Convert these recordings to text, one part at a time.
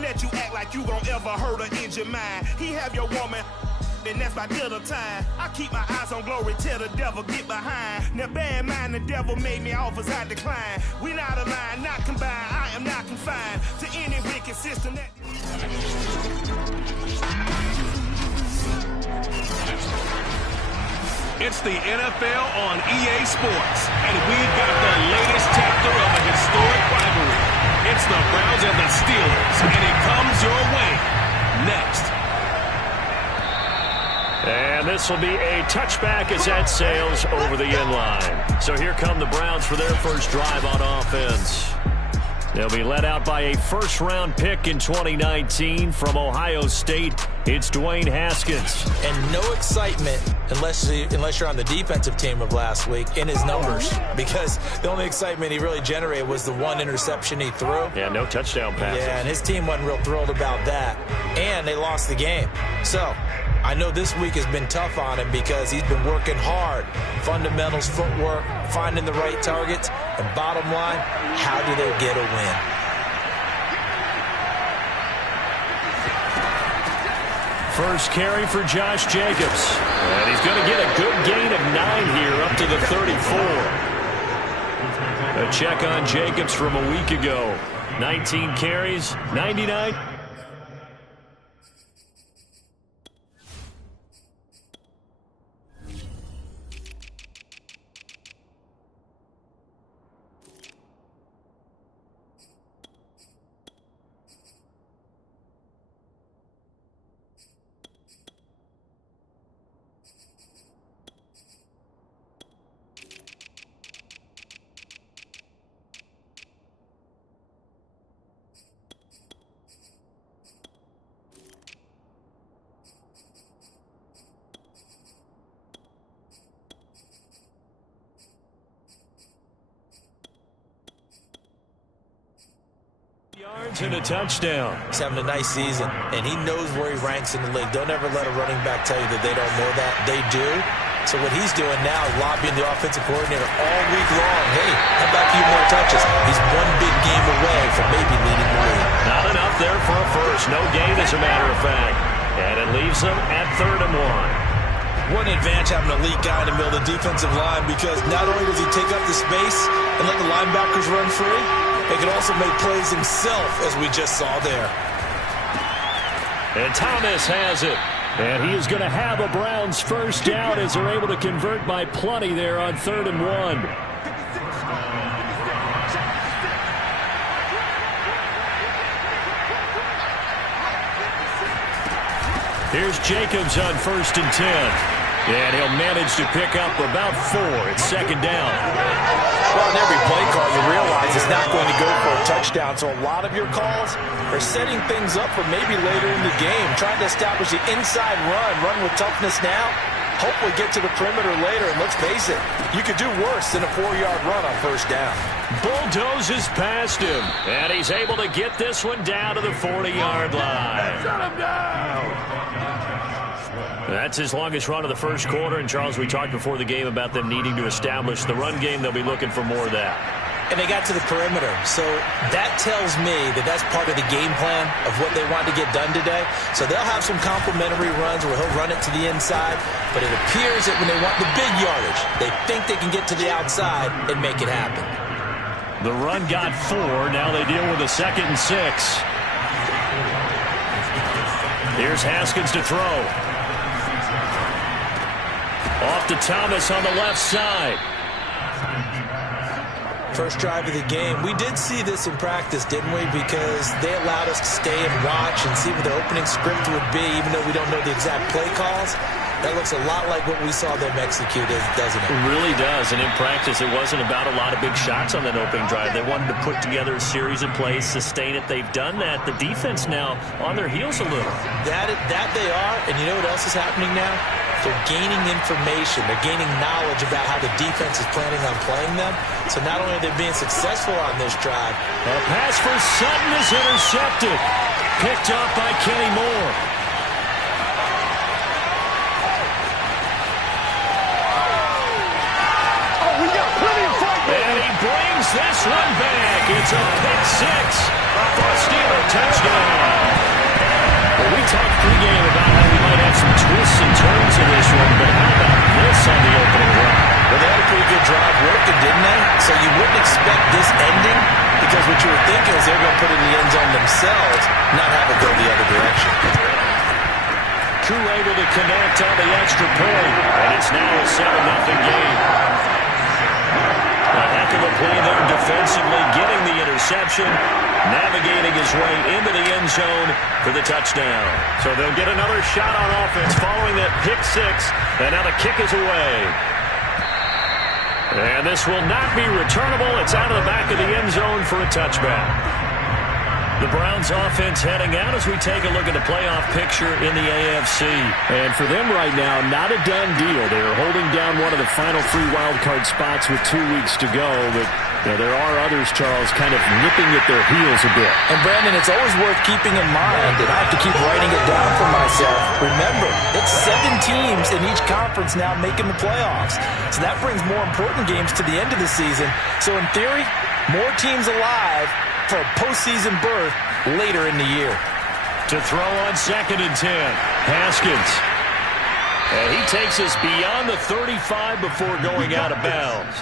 let you act like you gon' ever hurt or injure mine. He have your woman, and that's by dinner time. I keep my eyes on glory till the devil get behind. Now bad mind, the devil made me offers I decline. We not aligned, not combined, I am not confined to any wicked system that... It's the NFL on EA Sports, and we've got the latest chapter of a historic rivalry. It's the Browns and the Steelers, and it comes your way next. And this will be a touchback as that sails over the end line. So here come the Browns for their first drive on offense. They'll be led out by a first-round pick in 2019 from Ohio State. It's Dwayne Haskins. And no excitement unless you're on the defensive team of last week in his numbers, because the only excitement he really generated was the one interception he threw. Yeah, no touchdown passes. Yeah, and his team wasn't real thrilled about that. And they lost the game. So I know this week has been tough on him because he's been working hard. Fundamentals, footwork, finding the right targets. And bottom line, how do they get a win? First carry for Josh Jacobs. And he's going to get a good gain of 9 here up to the 34. A check on Jacobs from a week ago. 19 carries, 99. Yards and a touchdown. He's having a nice season, and he knows where he ranks in the league. Don't ever let a running back tell you that they don't know that. They do. So what he's doing now is lobbying the offensive coordinator all week long. Hey, how about a few more touches? He's one big game away from maybe leading the league. Not enough there for a first. No gain, as a matter of fact. And it leaves them at 3rd and 1. What an advantage having an elite guy in the middle of the defensive line, because not only does he take up the space and let the linebackers run free, he can also make plays himself, as we just saw there. And Thomas has it. And he is going to have a Browns first down as they're able to convert by plenty there on 3rd and 1. Here's Jacobs on 1st and 10. And he'll manage to pick up about 4. It's 2nd down. Well, in every play call, you realize it's not going to go for a touchdown. So a lot of your calls are setting things up for maybe later in the game, trying to establish the inside run with toughness now, hopefully get to the perimeter later. And let's face it, you could do worse than a 4-yard run on 1st down. Bulldozes past him, and he's able to get this one down to the 40-yard line. Shut him down! That's his longest run of the first quarter. And, Charles, we talked before the game about them needing to establish the run game. They'll be looking for more of that. And they got to the perimeter. So that tells me that that's part of the game plan of what they want to get done today. So they'll have some complementary runs where he'll run it to the inside. But it appears that when they want the big yardage, they think they can get to the outside and make it happen. The run got 4. Now they deal with a 2nd and 6. Here's Haskins to throw. Off to Thomas on the left side. First drive of the game. We did see this in practice, didn't we? Because they allowed us to stay and watch and see what the opening script would be, even though we don't know the exact play calls. That looks a lot like what we saw them execute, doesn't it? It really does. And in practice, it wasn't about a lot of big shots on that opening drive. They wanted to put together a series of plays, sustain it. They've done that. The defense now on their heels a little. That they are. And you know what else is happening now? They're gaining information. They're gaining knowledge about how the defense is planning on playing them. So not only are they being successful on this drive. A pass for Sutton is intercepted. Picked up by Kenny Moore. And he brings this one back. It's a pick 6 for a Steeler touchdown. Well, we talked pregame about how we might have some twists and turns in this one, but how about this on the opening drive? Well, they had a pretty good drive working, didn't they? So you wouldn't expect this ending, because what you were thinking is they're going to put it in the end zone themselves, not have it go the other direction. Crew able to connect on the extra point, and it's now a 7-0 game. A heck of a play there defensively, getting the interception, navigating his way into the end zone for the touchdown. So they'll get another shot on offense following that pick six, and now the kick is away. And this will not be returnable. It's out of the back of the end zone for a touchback. The Browns offense heading out as we take a look at the playoff picture in the AFC. And for them right now, not a done deal. They are holding down one of the final 3 wildcard spots with 2 weeks to go. But there are others, Charles, kind of nipping at their heels a bit. And, Brandon, it's always worth keeping in mind, and I have to keep writing it down for myself. Remember, it's 7 teams in each conference now making the playoffs. So that brings more important games to the end of the season. So, in theory, more teams alive for a postseason berth later in the year. To throw on 2nd and 10, Haskins. And he takes us beyond the 35 before going out of bounds.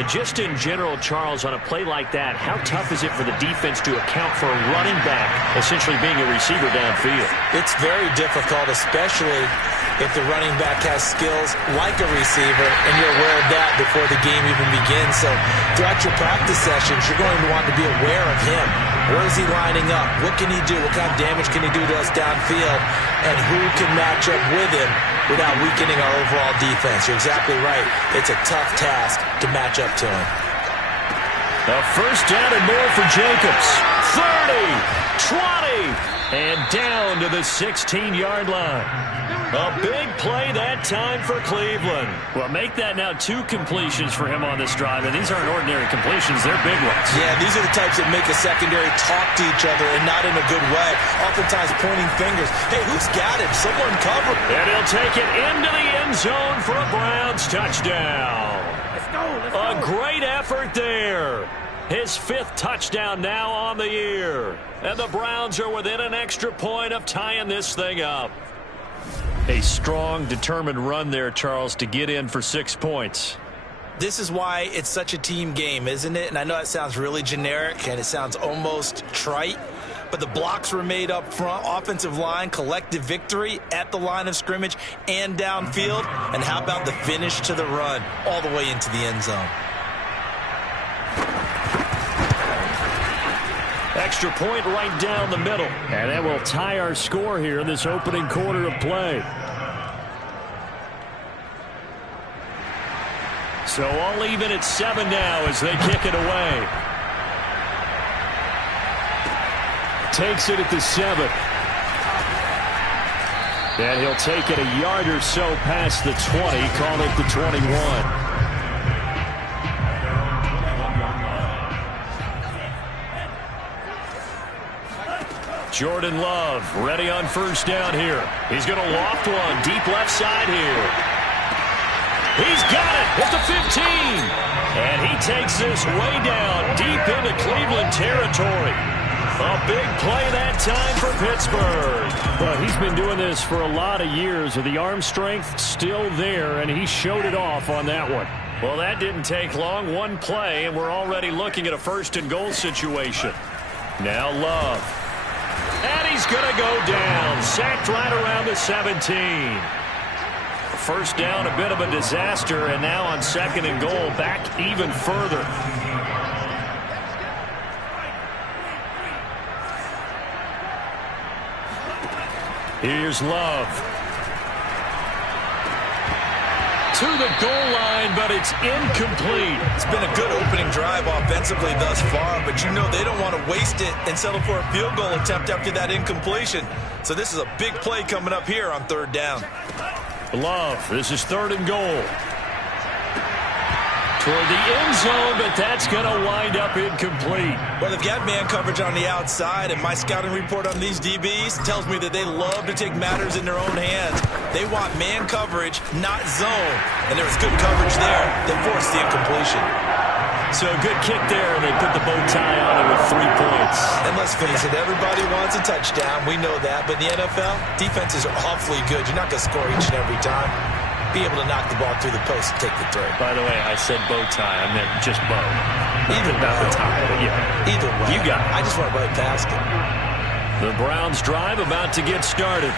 And just in general, Charles, on a play like that, how tough is it for the defense to account for a running back essentially being a receiver downfield? It's very difficult, especially if the running back has skills like a receiver, and you're aware of that before the game even begins. So throughout your practice sessions, you're going to want to be aware of him. Where is he lining up? What can he do? What kind of damage can he do to us downfield? And who can match up with him without weakening our overall defense? You're exactly right. It's a tough task to match up to him. A first down and more for Jacobs. 30, 20, and down to the 16-yard line. A big play that time for Cleveland. Well, make that now 2 completions for him on this drive, and these aren't ordinary completions. They're big ones. Yeah, these are the types that make a secondary talk to each other, and not in a good way. Oftentimes pointing fingers. Hey, who's got him? Someone cover. And he'll take it into the end zone for a Browns touchdown. Let's go. A great effort there. His 5th touchdown now on the year. And the Browns are within an extra point of tying this thing up. A strong, determined run there, Charles, to get in for 6 points. This is why it's such a team game, isn't it? And I know that sounds really generic, and it sounds almost trite, but the blocks were made up front, offensive line, collective victory at the line of scrimmage and downfield. And how about the finish to the run all the way into the end zone? Extra point right down the middle. And that will tie our score here in this opening quarter of play. So all even at 7 now as they kick it away. Takes it at the 7. And he'll take it a yard or so past the 20, call it the 21. Jordan Love ready on first down here. He's going to loft one deep left side here. He's got it at the 15. And he takes this way down deep into Cleveland territory. A big play that time for Pittsburgh. Well, he's been doing this for a lot of years with the arm strength still there, and he showed it off on that one. Well, that didn't take long. One play, and we're already looking at a 1st and goal situation. Now Love. And he's going to go down. Sacked right around the 17. First down, a bit of a disaster, and now on 2nd and goal, back even further. Here's Love. To the goal line, but it's incomplete. It's been a good opening drive offensively thus far, but you know they don't want to waste it and settle for a field goal attempt after that incompletion. So this is a big play coming up here on 3rd down. Love, this is 3rd and goal. Toward the end zone, but that's going to wind up incomplete. Well, they've got man coverage on the outside, and my scouting report on these DBs tells me that they love to take matters in their own hands. They want man coverage, not zone. And there was good coverage there that forced the incompletion. So a good kick there, and they put the bow tie on it with 3 points. And let's face it, everybody wants a touchdown. We know that. But in the NFL, defenses are awfully good. You're not going to score each and every time. Be able to knock the ball through the post and take the throw. By the way, I said bow tie. I meant just bow. Either not the tie, but yeah. Either way. You got it. I just went right past it. The Browns drive about to get started.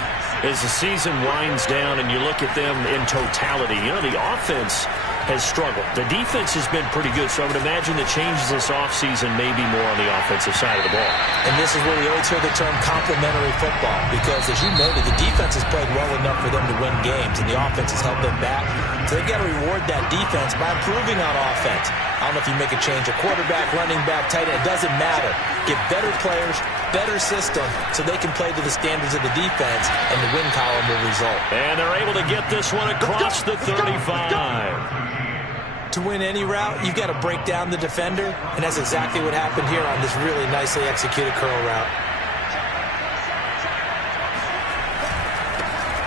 As the season winds down and you look at them in totality, you know, the offense has struggled. The defense has been pretty good, so I would imagine the changes this offseason may be more on the offensive side of the ball. And this is where we always hear the term complementary football, because as you noted, the defense has played well enough for them to win games, and the offense has held them back. So they've got to reward that defense by improving on offense. I don't know if you make a change, a quarterback, running back, tight end, it doesn't matter. Get better players, better system, so they can play to the standards of the defense, and the win column will result. And they're able to get this one across the 35. To win any route, you've got to break down the defender, and that's exactly what happened here on this really nicely executed curl route.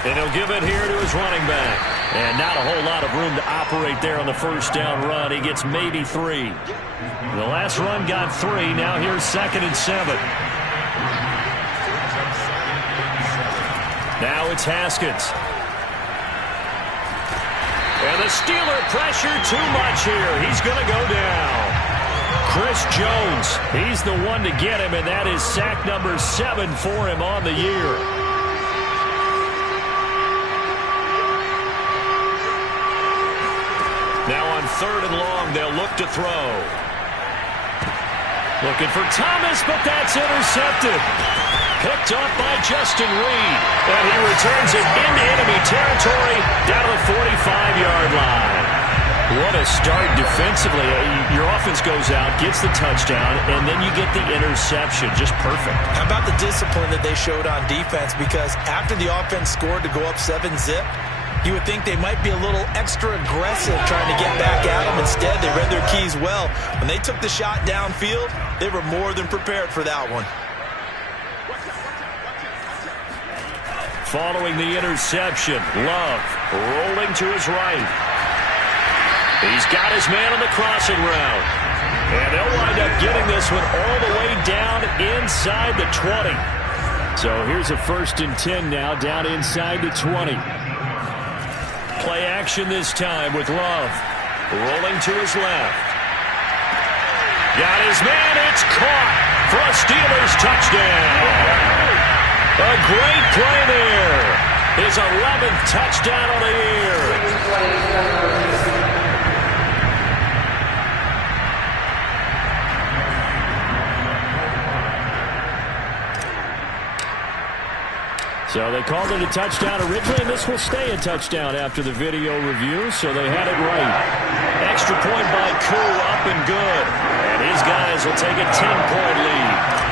And he'll give it here to his running back. And not a whole lot of room to operate there on the first down run. He gets maybe 3. The last run got 3. Now here's 2nd and 7. Now it's Haskins. And the Steeler pressure too much here. He's going to go down. Chris Jones, he's the one to get him, and that is sack number 7 for him on the year. Now on 3rd and long, they'll look to throw. Looking for Thomas, but that's intercepted. Picked up by Justin Reed. And he returns it into enemy territory down to the 45-yard line. What a start defensively. Your offense goes out, gets the touchdown, and then you get the interception. Just perfect. How about the discipline that they showed on defense? Because after the offense scored to go up 7-zip, you would think they might be a little extra aggressive trying to get back at them. Instead, they read their keys well. When they took the shot downfield, they were more than prepared for that one. Following the interception, Love rolling to his right. He's got his man on the crossing route. And they'll wind up getting this one all the way down inside the 20. So here's a 1st and 10 now, down inside the 20. Play action this time with Love. Rolling to his left. Got his man, it's caught for a Steelers touchdown. A great play there. His 11th touchdown of the year. So they called it a touchdown originally, and this will stay a touchdown after the video review, so they had it right. Extra point by Koo, up and good. And his guys will take a 10-point lead.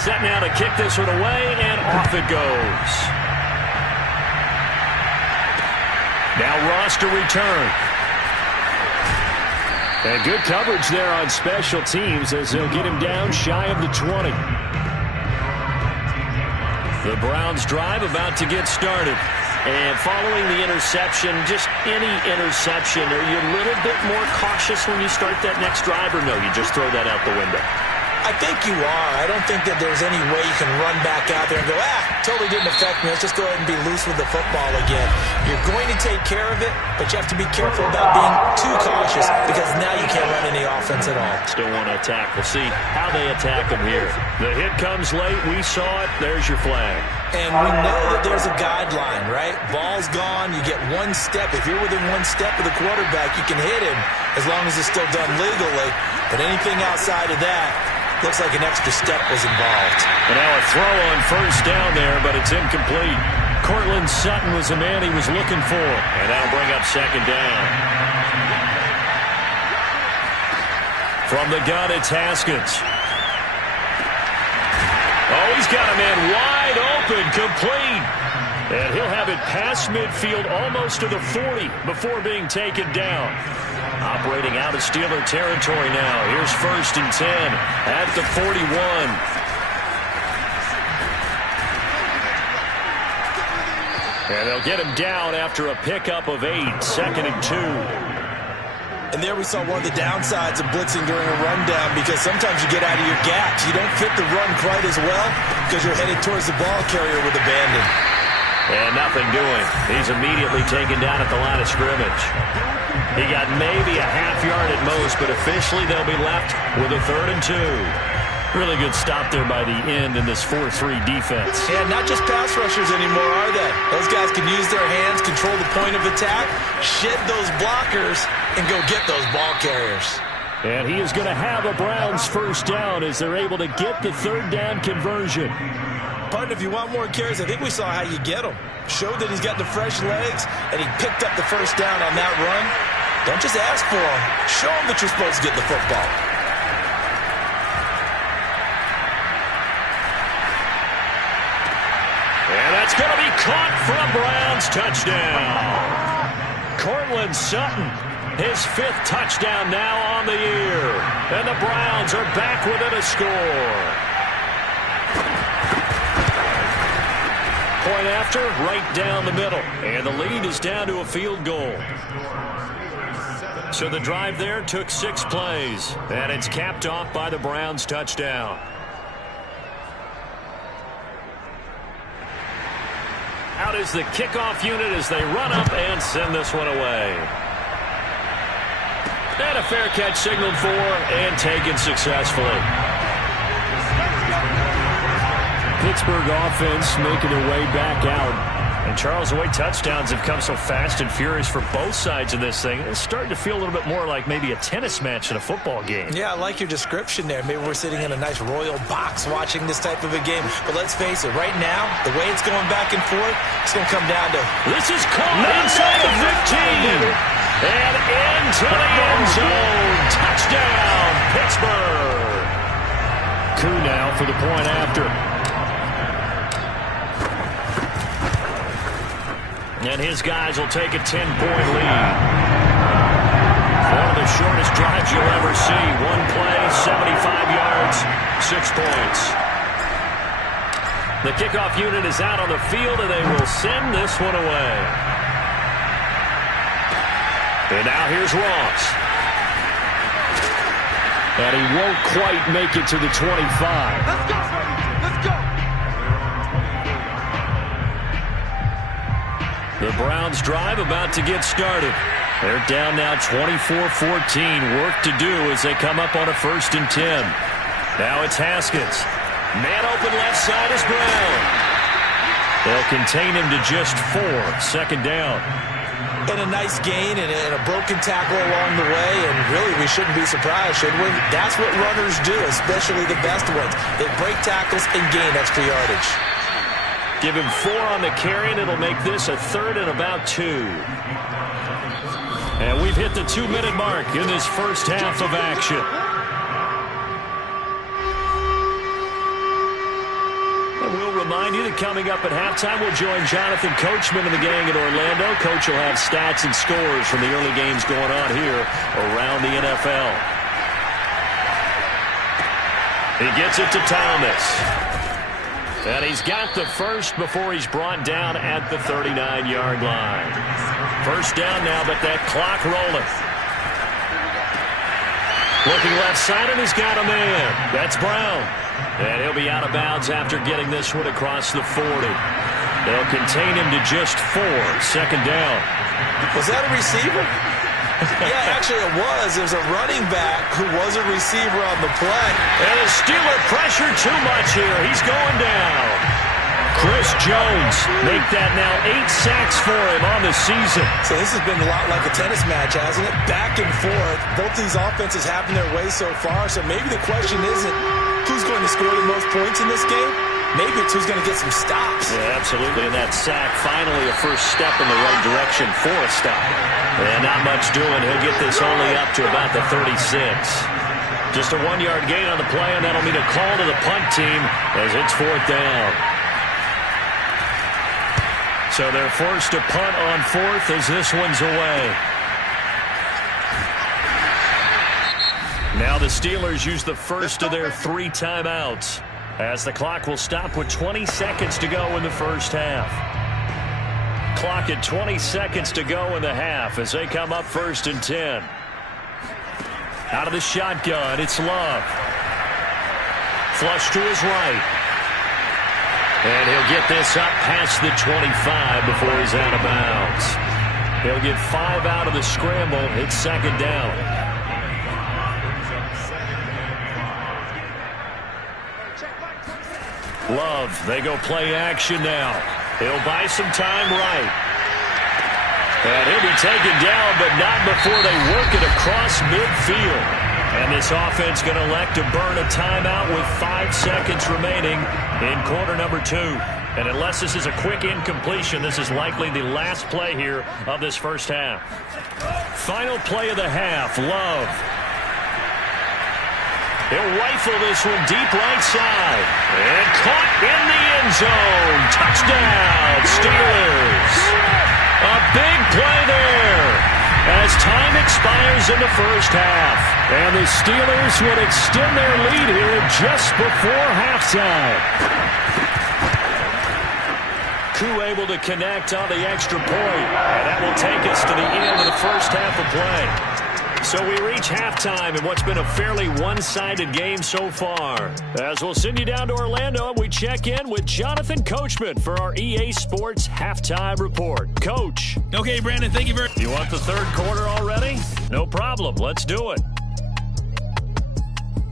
Set now to kick this one away, and off it goes. Now Ross to return. And good coverage there on special teams as they'll get him down shy of the 20. The Browns drive about to get started. And following the interception, just any interception, are you a little bit more cautious when you start that next drive, or no, you just throw that out the window? I think you are. I don't think that there's any way you can run back out there and go, totally didn't affect me. Let's just go ahead and be loose with the football again. You're going to take care of it, but you have to be careful about being too cautious because now you can't run any offense at all. Still want to attack. We'll see how they attack him here. The hit comes late. We saw it. There's your flag. And we know that there's a guideline, right? Ball's gone. You get 1 step. If you're within 1 step of the quarterback, you can hit him as long as it's still done legally. But anything outside of that, looks like an extra step was involved. And now a throw on 1st down there, but it's incomplete. Cortland Sutton was the man he was looking for. And that'll bring up 2nd down. From the gun, it's Haskins. Oh, he's got a man wide open, complete. And he'll have it past midfield almost to the 40 before being taken down. Operating out of Steeler territory now. Here's 1st and 10 at the 41. And they'll get him down after a pickup of 8, 2nd and 2. And there we saw one of the downsides of blitzing during a rundown, because sometimes you get out of your gaps. You don't fit the run quite as well because you're headed towards the ball carrier with abandon. And nothing doing. He's immediately taken down at the line of scrimmage. He got maybe a half yard at most, but officially they'll be left with a 3rd and 2. Really good stop there by the end in this 4-3 defense. Yeah, not just pass rushers anymore, are they? Those guys can use their hands, control the point of attack, shed those blockers, and go get those ball carriers. And he is going to have a Browns first down as they're able to get the 3rd down conversion. Partner, if you want more carries, I think we saw how you get them. Showed that he's got the fresh legs, and he picked up the first down on that run. Don't just ask for them. Show them that you're supposed to get the football. And that's going to be caught for a Browns touchdown. Cortland Sutton, his 5th touchdown now on the year. And the Browns are back within a score. Point after, right down the middle. And the lead is down to a field goal. So the drive there took 6 plays. And it's capped off by the Browns touchdown. Out is the kickoff unit as they run up and send this one away. And a fair catch signaled for and taken successfully. Pittsburgh offense making their way back out. And Charles, the way touchdowns have come so fast and furious for both sides of this thing, it's starting to feel a little bit more like maybe a tennis match in a football game. Yeah, I like your description there. Maybe we're sitting in a nice royal box watching this type of a game. But let's face it, right now, the way it's going back and forth, it's going to come down to... This is caught inside the 15. And into the end zone. Touchdown, Pittsburgh. Coup now for the point after. And his guys will take a 10-point lead. One of the shortest drives you'll ever see. One play, 75 yards, 6 points. The kickoff unit is out on the field, and they will send this one away. And now here's Ross. And he won't quite make it to the 25. Let's go, let's go. The Browns drive about to get started. They're down now 24-14. Work to do as they come up on a 1st and 10. Now it's Haskins. Man open left side is Brown. They'll contain him to just 4. 2nd down. And a nice gain and a broken tackle along the way. And really, we shouldn't be surprised, should we? That's what runners do, especially the best ones. They break tackles and gain extra yardage. Give him 4 on the carry, and it'll make this a 3rd and about 2. And we've hit the 2-minute mark in this first half of action. And we'll remind you that coming up at halftime, we'll join Jonathan Coachman and the gang in Orlando. Coach will have stats and scores from the early games going on here around the NFL. He gets it to Thomas. And he's got the first before he's brought down at the 39-yard line. First down now, but that clock rolling. Looking left side, and he's got a man. That's Brown. And he'll be out of bounds after getting this one across the 40. They'll contain him to just 4. 2nd down. Was that a receiver? Yeah, actually it was. There's a running back who was a receiver on the play. And the Steeler pressure too much here. He's going down. Chris Jones make that now 8 sacks for him on the season. So this has been a lot like a tennis match, hasn't it? Back and forth. Both these offenses having their way so far. So maybe the question isn't who's going to score the most points in this game. Maybe it's who's going to get some stops. Yeah, absolutely. And that sack, finally a first step in the right direction for a stop. And not much doing. He'll get this only up to about the 36. Just a 1-yard gain on the play, and that'll mean a call to the punt team as it's 4th down. So they're forced to punt on 4th as this one's away. Now the Steelers use the first of their 3 timeouts, as the clock will stop with 20 seconds to go in the first half. Clock at 20 seconds to go in the half as they come up 1st and 10. Out of the shotgun, it's Love. Flush to his right. And he'll get this up past the 25 before he's out of bounds. He'll get 5 out of the scramble. It's second down. Love, they go play action now. He'll buy some time right. And he'll be taken down, but not before they work it across midfield. And this offense going to elect to burn a timeout with 5 seconds remaining in quarter number 2. And unless this is a quick incompletion, this is likely the last play here of this first half. Final play of the half, Love. He'll rifle this one deep right side. And caught in the end zone. Touchdown, Steelers. A big play there as time expires in the first half. And the Steelers would extend their lead here just before halftime. Koo able to connect on the extra point. And that will take us to the end of the first half of play. So we reach halftime in what's been a fairly one-sided game so far. As we'll send you down to Orlando, we check in with Jonathan Coachman for our EA Sports Halftime Report. Coach. Okay, Brandon, thank you very much. You want the third quarter already? No problem. Let's do it.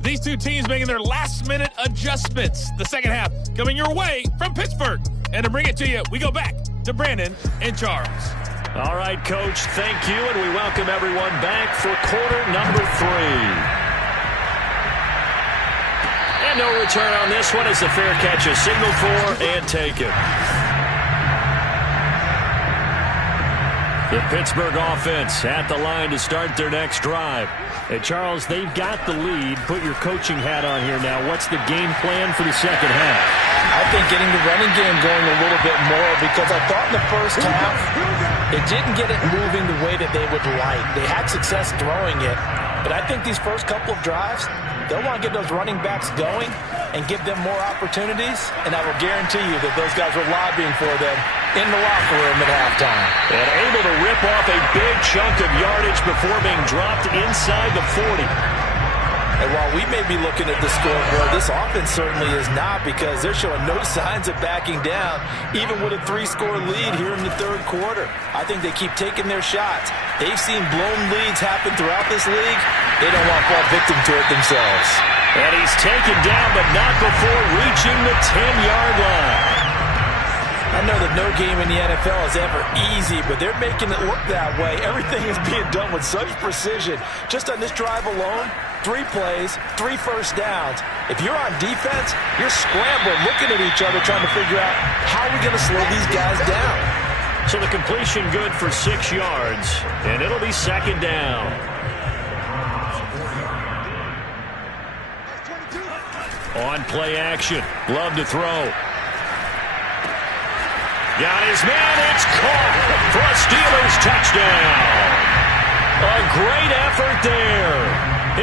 These two teams making their last-minute adjustments. The second half coming your way from Pittsburgh. And to bring it to you, we go back to Brandon and Charles. All right, Coach, thank you, and we welcome everyone back for quarter number 3. And no return on this one as the fair catch is signaled for and taken. The Pittsburgh offense at the line to start their next drive. Hey, Charles, they've got the lead. Put your coaching hat on here now. What's the game plan for the second half? I think getting the running game going a little bit more, because I thought in the first half they didn't get it moving the way that they would like. They had success throwing it, but I think these first couple of drives, they'll want to get those running backs going and give them more opportunities, and I will guarantee you that those guys were lobbying for them in the locker room at halftime. And able to rip off a big chunk of yardage before being dropped inside the 40. And while we may be looking at the scoreboard, this offense certainly is not, because they're showing no signs of backing down, even with a 3-score lead here in the third quarter. I think they keep taking their shots. They've seen blown leads happen throughout this league. They don't want to fall victim to it themselves. And he's taken down, but not before reaching the 10-yard line. I know that no game in the NFL is ever easy, but they're making it look that way. Everything is being done with such precision. Just on this drive alone, 3 plays, 3 first downs. If you're on defense, you're scrambling, looking at each other, trying to figure out how are we going to slow these guys down. So the completion good for 6 yards, and it'll be second down. On play action, Love to throw. Got his man, it's caught for a Steelers touchdown. A great effort there.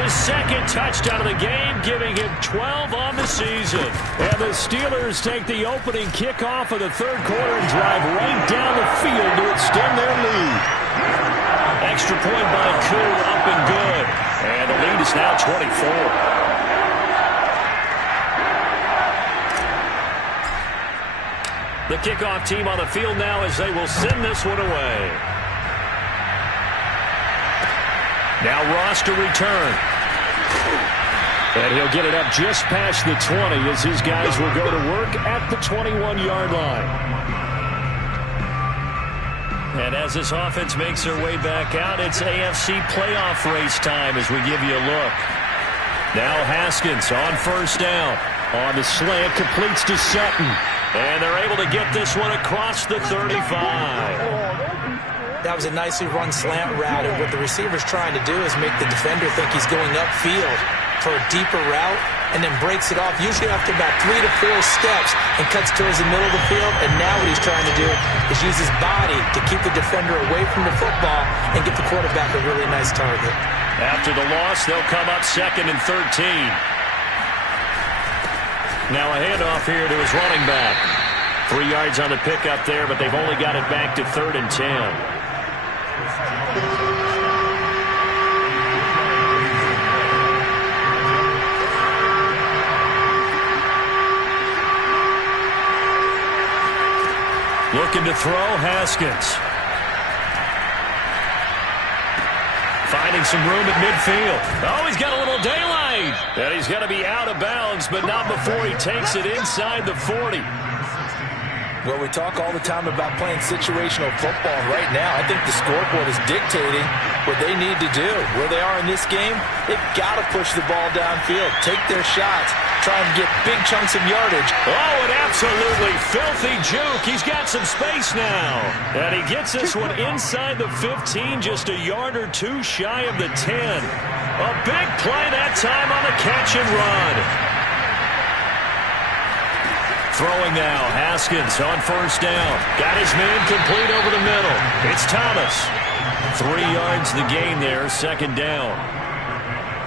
His second touchdown of the game, giving him 12 on the season. And the Steelers take the opening kickoff of the third quarter and drive right down the field to extend their lead. Extra point by Koo, up and good. And the lead is now 24. The kickoff team on the field now as they will send this one away. Now Ross to return. And he'll get it up just past the 20 as his guys will go to work at the 21-yard line. And as this offense makes their way back out, it's AFC playoff race time as we give you a look. Now Haskins on first down. On the slant, completes to Sutton. And they're able to get this one across the 35. That was a nicely run slant route, and what the receiver's trying to do is make the defender think he's going upfield for a deeper route, and then breaks it off, usually after about 3 to 4 steps, and cuts towards the middle of the field. And now what he's trying to do is use his body to keep the defender away from the football and get the quarterback a really nice target. After the loss, they'll come up 2nd and 13. Now a handoff here to his running back. 3 yards on the pickup there, but they've only got it back to 3rd and 10. looking to throw, Haskins. Finding some room at midfield. Oh, he's got a little daylight. And he's going to be out of bounds, but not before he takes it inside the 40. Well, we talk all the time about playing situational football. Right now, I think the scoreboard is dictating what they need to do. Where they are in this game, they've got to push the ball downfield, take their shots, try and get big chunks of yardage. Oh, an absolutely filthy juke. He's got some space now. And he gets this one inside the 15, just a yard or two shy of the 10. A big play that time on the catch and run. Throwing now, Haskins on first down. Got his man complete over the middle. It's Thomas. 3 yards the gain there, second down.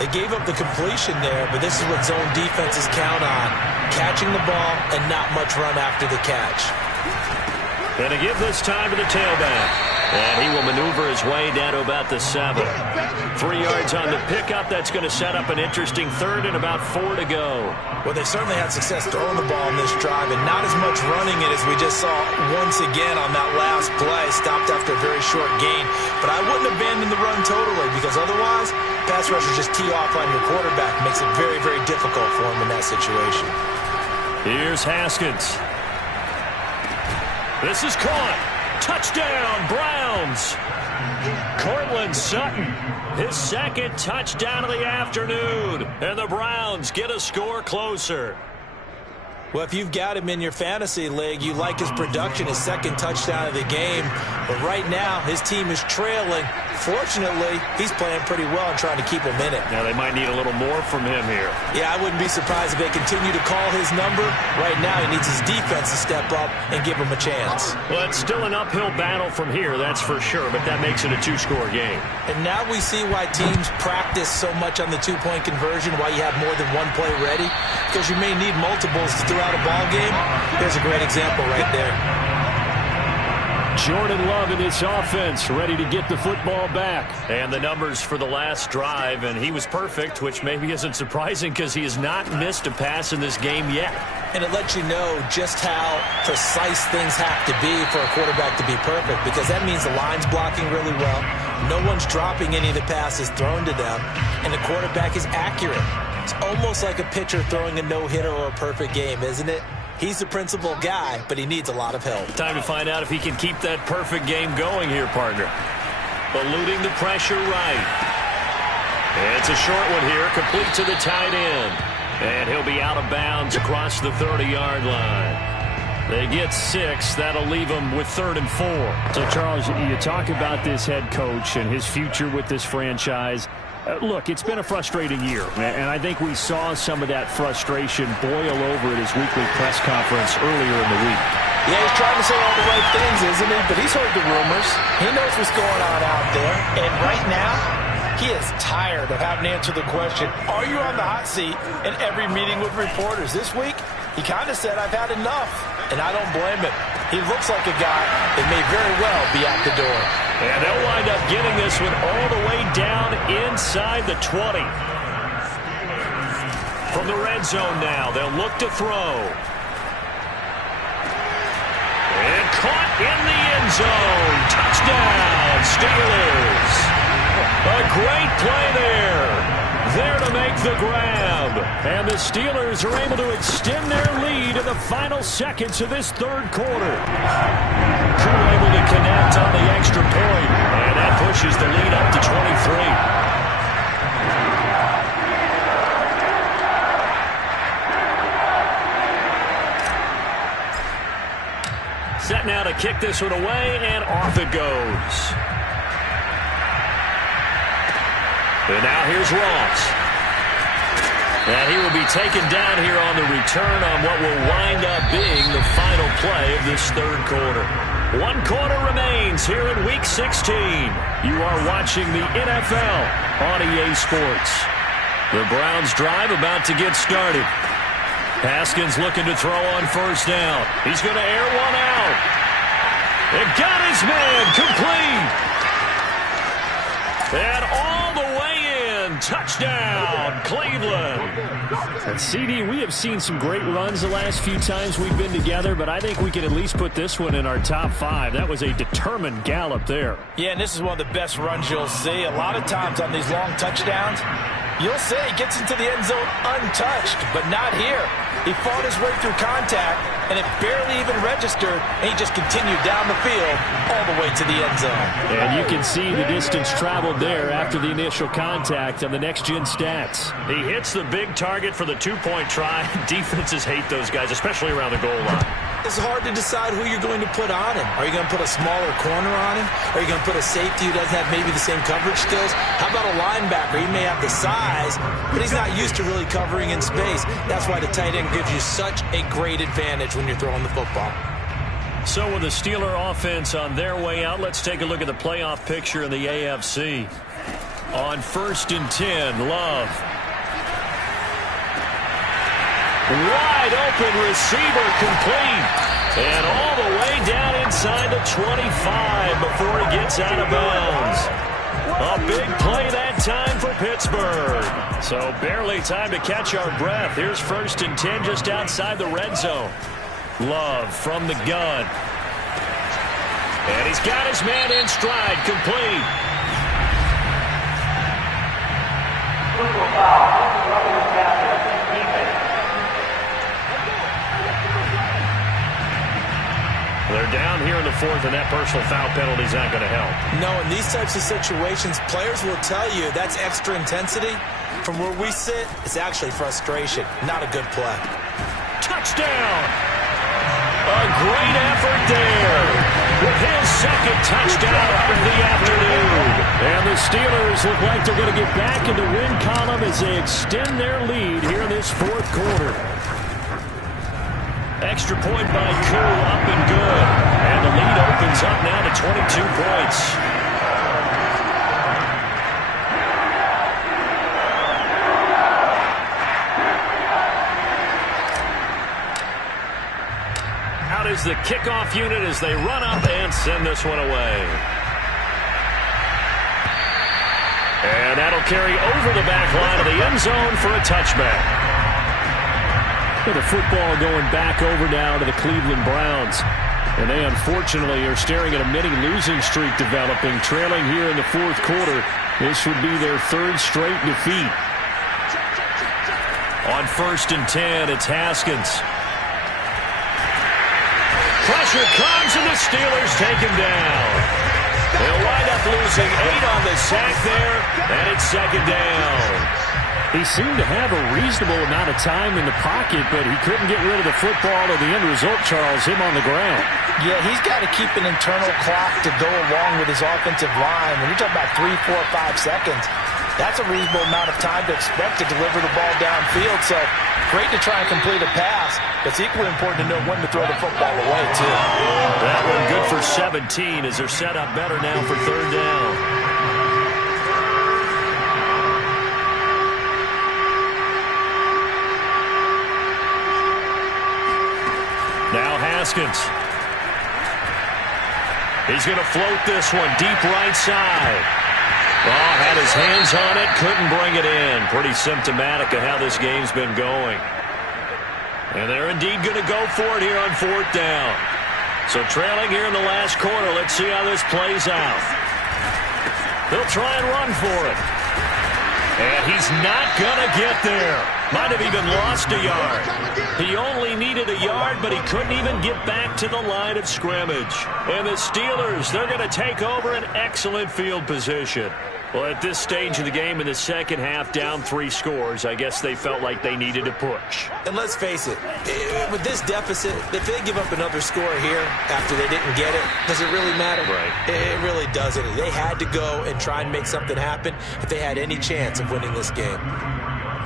They gave up the completion there, but this is what zone defenses count on. Catching the ball and not much run after the catch. And to give this time to the tailback. And he will maneuver his way down to about the 7. 3 yards on the pickup. That's going to set up an interesting third and about 4 to go. Well, they certainly had success throwing the ball in this drive and not as much running it as we just saw once again on that last play. Stopped after a very short gain. But I wouldn't abandon the run totally because otherwise, pass rushers just tee off on your quarterback. Makes it very, very difficult for him in that situation. Here's Haskins. This is caught. Touchdown, Browns. Cortland Sutton, his second touchdown of the afternoon. And the Browns get a score closer. Well, if you've got him in your fantasy league, you like his production, his second touchdown of the game. But right now, his team is trailing. Fortunately, he's playing pretty well and trying to keep him in it. Now, they might need a little more from him here. Yeah, I wouldn't be surprised if they continue to call his number. Right now, he needs his defense to step up and give him a chance. Well, it's still an uphill battle from here, that's for sure, but that makes it a 2-score game. And now we see why teams practice so much on the 2-point conversion, why you have more than one play ready, because you may need multiples to throw out a ball game. Here's a great example right there. Jordan Love in this offense, ready to get the football back. And the numbers for the last drive, and he was perfect, which maybe isn't surprising because he has not missed a pass in this game yet. And it lets you know just how precise things have to be for a quarterback to be perfect, because that means the line's blocking really well, no one's dropping any of the passes thrown to them, and the quarterback is accurate. It's almost like a pitcher throwing a no-hitter or a perfect game, isn't it? He's the principal guy, but he needs a lot of help. Time to find out if he can keep that perfect game going here, partner. Eluding the pressure right. And it's a short one here, complete to the tight end. And he'll be out of bounds across the 30-yard line. They get 6. That'll leave them with 3rd and 4. So, Charles, you talk about this head coach and his future with this franchise. Look, it's been a frustrating year, and I think we saw some of that frustration boil over at his weekly press conference earlier in the week. Yeah, he's trying to say all the right things, isn't he? But he's heard the rumors. He knows what's going on out there. And right now, he is tired of having to answer the question, are you on the hot seat in every meeting with reporters? This week, he kind of said, I've had enough. And I don't blame him. He looks like a guy that may very well be out the door. And they'll wind up getting this one all the way down inside the 20. From the red zone now, they'll look to throw. And caught in the end zone. Touchdown, Steelers. A great play there. There to make the grab. And the Steelers are able to extend their lead in the final seconds of this third quarter. Crew able to connect on the extra point. And that pushes the lead up to 23. Set now to kick this one away, and off it goes. And now here's Ross. And he will be taken down here on the return on what will wind up being the final play of this third quarter. 1 quarter remains here in Week 16. You are watching the NFL on EA Sports. The Browns drive about to get started. Haskins looking to throw on first down. He's going to air one out. And got his man complete. And all the way in touchdown, Cleveland. And CD, we have seen some great runs the last few times we've been together, but I think we can at least put this one in our top 5. That was a determined gallop there. Yeah, and this is one of the best runs you'll see. A lot of times on these long touchdowns, you'll see he gets into the end zone untouched, but not here. He fought his way through contact, and it barely even registered, and he just continued down the field all the way to the end zone. And you can see the distance traveled there after the initial contact on the next-gen stats. He hits the big target for the two-point try. Defenses hate those guys, especially around the goal line. It's hard to decide who you're going to put on him. Are you going to put a smaller corner on him? Are you going to put a safety who doesn't have maybe the same coverage skills? How about a linebacker? He may have the size, but he's not used to really covering in space. That's why the tight end gives you such a great advantage when you're throwing the football. So with the Steeler offense on their way out, let's take a look at the playoff picture in the AFC. On 1st and 10, Love. Wide open receiver, complete. And all the way down inside the 25 before he gets out of bounds. A big play that time for Pittsburgh. So barely time to catch our breath. Here's 1st and 10 just outside the red zone. Love from the gun. And he's got his man in stride, complete. They're down here in the 4th, and that personal foul penalty is not going to help. No, in these types of situations, players will tell you that's extra intensity. From where we sit, it's actually frustration, not a good play. Touchdown! A great effort there with his second touchdown of the afternoon. And the Steelers look like they're going to get back in the win column as they extend their lead here in this 4th quarter. Extra point by Koo, up and good. And the lead opens up now to 22 points. Out is the kickoff unit as they run up and send this one away. And that'll carry over the back line of the end zone for a touchback. The football going back over now to the Cleveland Browns. And they unfortunately are staring at a mini losing streak developing, trailing here in the 4th quarter. This would be their 3rd straight defeat. On 1st and 10, it's Haskins. Pressure comes, and the Steelers take him down. They'll wind up losing 8 on the sack there, and it's 2nd down. He seemed to have a reasonable amount of time in the pocket, but he couldn't get rid of the football, and the end result, Charles, him on the ground. Yeah, he's got to keep an internal clock to go along with his offensive line. When you're talking about 3, 4, 5 seconds, that's a reasonable amount of time to expect to deliver the ball downfield. So great to try and complete a pass, but it's equally important to know when to throw the football away, too. That one good for 17 as they're set up better now for 3rd down. Now Haskins. He's going to float this one deep right side. Oh, had his hands on it, couldn't bring it in. Pretty symptomatic of how this game's been going. And they're indeed going to go for it here on 4th down. So trailing here in the last quarter, let's see how this plays out. They'll try and run for it. And he's not going to get there. Might have even lost a yard. He only needed a yard, but he couldn't even get back to the line of scrimmage. And the Steelers, they're going to take over an excellent field position. Well, at this stage of the game in the 2nd half, down 3 scores, I guess they felt like they needed to push. And let's face it, with this deficit, if they give up another score here after they didn't get it, does it really matter? Right. It really doesn't. They had to go and try and make something happen if they had any chance of winning this game.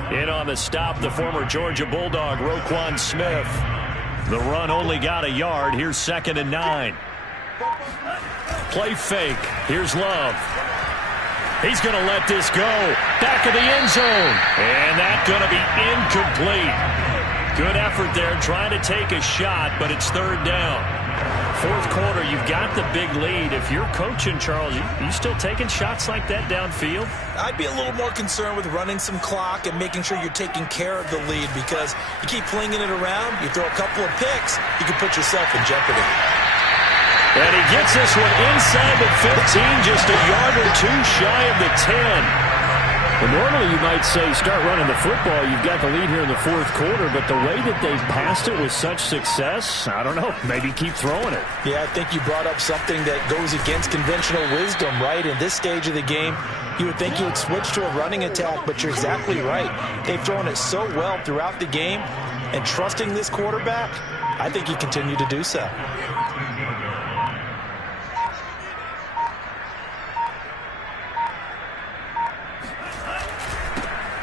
In on the stop, the former Georgia Bulldog, Roquan Smith. The run only got a yard. Here's 2nd and 9. Play fake. Here's Love. He's going to let this go. Back of the end zone. And that's going to be incomplete. Good effort there trying to take a shot, but it's 3rd down. Fourth quarter, you've got the big lead. If you're coaching, Charles, you still taking shots like that downfield? I'd be a little more concerned with running some clock and making sure you're taking care of the lead, because you keep flinging it around, you throw a couple of picks, you can put yourself in jeopardy. And he gets this one inside the 15, just a yard or two shy of the 10. Well, normally you might say start running the football. You've got the lead here in the fourth quarter, but the way that they've passed it with such success, I don't know, maybe keep throwing it. Yeah, I think you brought up something that goes against conventional wisdom, right? In this stage of the game, you would think you would switch to a running attack, but you're exactly right. They've thrown it so well throughout the game, and trusting this quarterback, I think you continue to do so.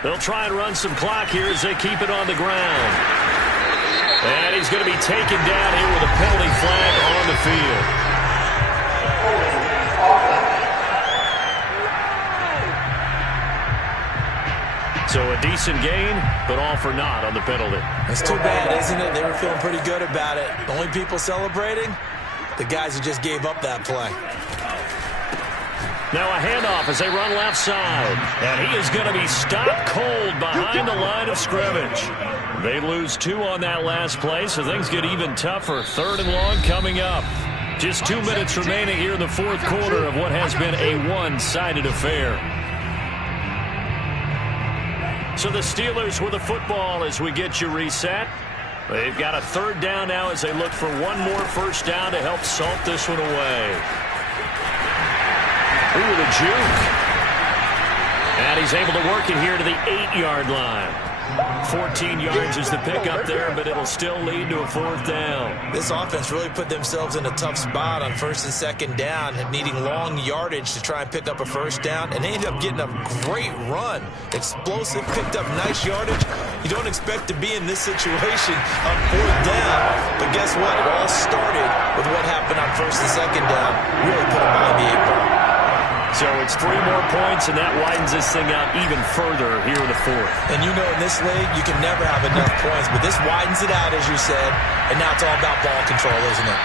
They'll try and run some clock here as they keep it on the ground. And he's going to be taken down here with a penalty flag on the field. So a decent gain, but all for naught on the penalty. It's too bad, isn't it? They were feeling pretty good about it. The only people celebrating, the guys who just gave up that play. Now a handoff as they run left side. And he is going to be stopped cold behind the line of scrimmage. They lose 2 on that last play, so things get even tougher. 3rd and long coming up. Just 2 minutes remaining here in the fourth quarter of what has been a one-sided affair. So the Steelers with the football as we get you reset. They've got a 3rd down now as they look for one more first down to help salt this one away. Ooh, the juke. And he's able to work it here to the 8-yard line. 14 yards is the pickup there, but it'll still lead to a 4th down. This offense really put themselves in a tough spot on 1st and 2nd down, needing long yardage to try and pick up a first down, and they ended up getting a great run. Explosive, picked up nice yardage. You don't expect to be in this situation on 4th down, but guess what? It all started with what happened on 1st and 2nd down. Really put them behind the 8 ball. So it's 3 more points, and that widens this thing out even further here in the 4th. And you know, in this league, you can never have enough points, but this widens it out, as you said, and now it's all about ball control, isn't it?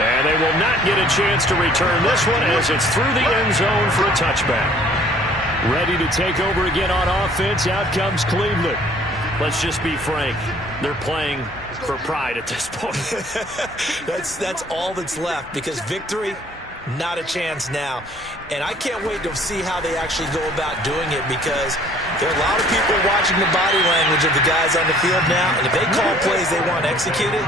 And they will not get a chance to return this one as it's through the end zone for a touchback. Ready to take over again on offense. Out comes Cleveland. Let's just be frank. They're playing for pride at this point. That's all that's left, because victory, not a chance now. And I can't wait to see how they actually go about doing it, because there are a lot of people watching the body language of the guys on the field now, and if they call plays they want executed,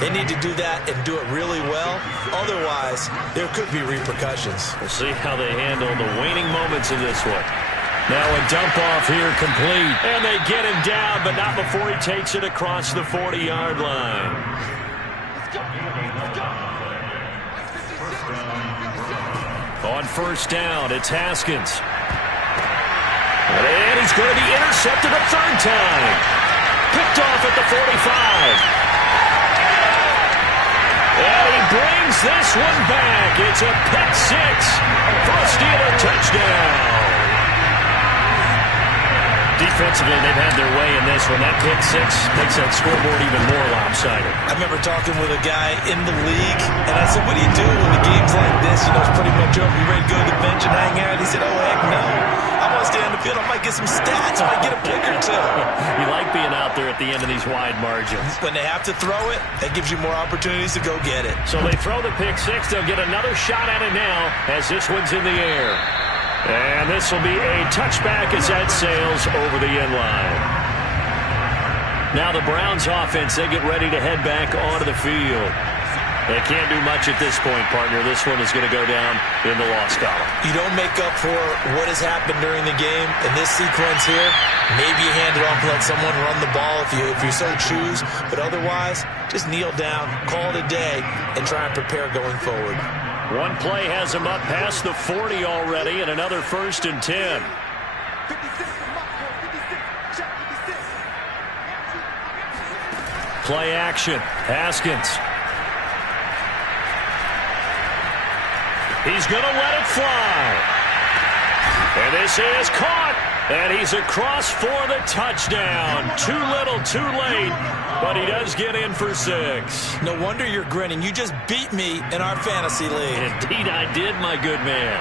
they need to do that and do it really well. Otherwise, there could be repercussions. We'll see how they handle the waning moments of this one. Now a dump off here complete. And they get him down, but not before he takes it across the 40-yard line. On first down, it's Haskins. And he's going to be intercepted a 3rd time. Picked off at the 45. And he brings this one back. It's a pick 6 for a Steeler touchdown. Defensively, they've had their way in this one. That pick 6 makes that scoreboard even more lopsided. I remember talking with a guy in the league, and I said, what do you do when the game's like this? You know, it's pretty much over. You ready to go to the bench and hang out? He said, oh, heck no. I want to stay on the field. I might get some stats. I might get a pick or 2. You like being out there at the end of these wide margins. When they have to throw it, that gives you more opportunities to go get it. So they throw the pick 6. They'll get another shot at it now as this one's in the air. And this will be a touchback as that sails over the end line. Now the Browns offense, they get ready to head back onto the field. They can't do much at this point, partner. This one is going to go down in the loss column. You don't make up for what has happened during the game. In this sequence here, maybe you hand it off and let someone run the ball if you so choose. But otherwise, just kneel down, call it a day, and try and prepare going forward. One play has him up past the 40 already, and another 1st and 10. Play action. Haskins. He's going to let it fly. And this is caught. And he's across for the touchdown. Too little, too late, but he does get in for 6. No wonder you're grinning. You just beat me in our fantasy league. Indeed I did, my good man.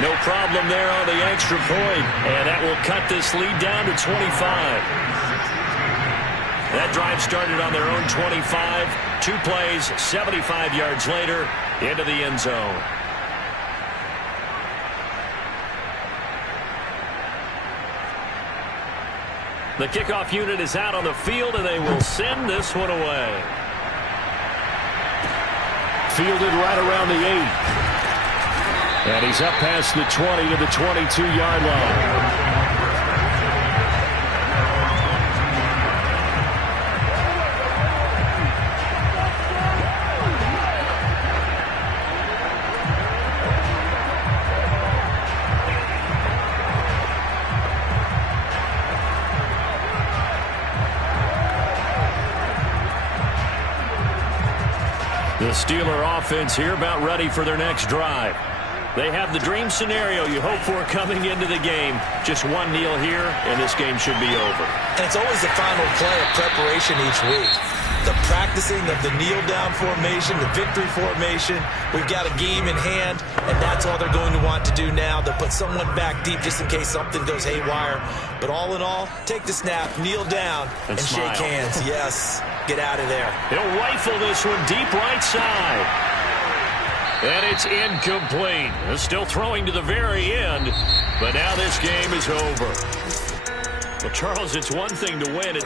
No problem there on the extra point, and that will cut this lead down to 25. That drive started on their own 25. 2 plays, 75 yards later, into the end zone. The kickoff unit is out on the field, and they will send this one away. Fielded right around the 8. And he's up past the 20 to the 22-yard line. The Steeler offense here about ready for their next drive. They have the dream scenario you hope for coming into the game. Just one kneel here, and this game should be over. And it's always the final play of preparation each week. The practicing of the kneel-down formation, the victory formation. We've got a game in hand, and that's all they're going to want to do now. They'll put someone back deep just in case something goes haywire. But all in all, take the snap, kneel down, and shake hands. Yes, get out of there. He'll rifle this one deep right side. And it's incomplete. Still throwing to the very end, but now this game is over. Well, Charles, it's one thing to win. It's